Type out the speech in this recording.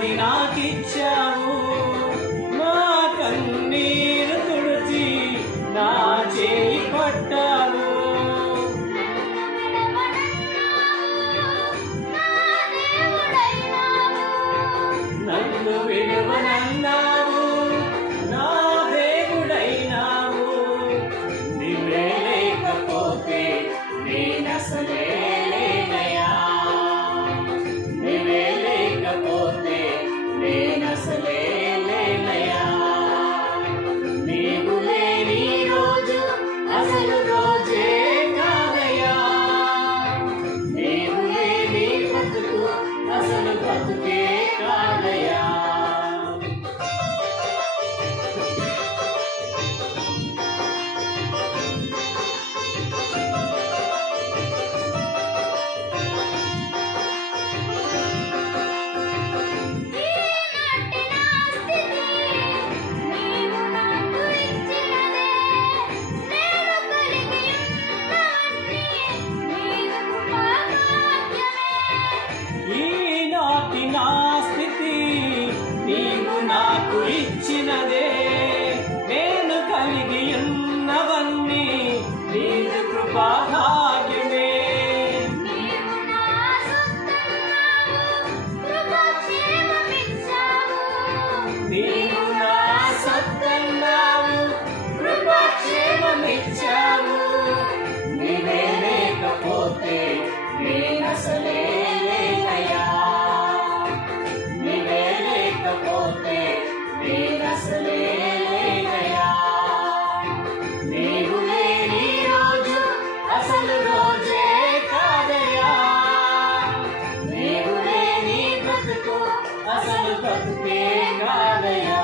వాగ్దానాన్ని నాకిచ్చావు. నా కన్నీరు తుడిచి నా చేయి పట్టావు. నన్ను విడువనన్నావు, నా దేవుడైనావు. నీవే లేకపోతే నేనసలే లేనయ్యా. నీవే లేకపోతే నేనసలే లేనయ్యా. నీవు లేని రోజు అసలు రోజే కాదయ్యా. నీవు లేని బ్రతుకు అసలు బ్రతుకే కాదయ్యా. ఈనాటి నా స్థితి నీవు నాకు ఇచ్చినదే. నేను కలిగి ఉన్నవన్నీ నీదు కృపాభాగ్యమే. నీవు నా సత్తన్నావు, కృపాక్షేమమిచ్చావు. నీవే లేకపోతే నేనసలే లేనయ్యా. నీవే లేకపోతే నేనసలే లేనయ్యా. నీవు లేని రోజు అసలు రోజే కాదయ్యా. నీవు లేని బ్రతుకు అసలు బ్రతుకే కాదయ్యా.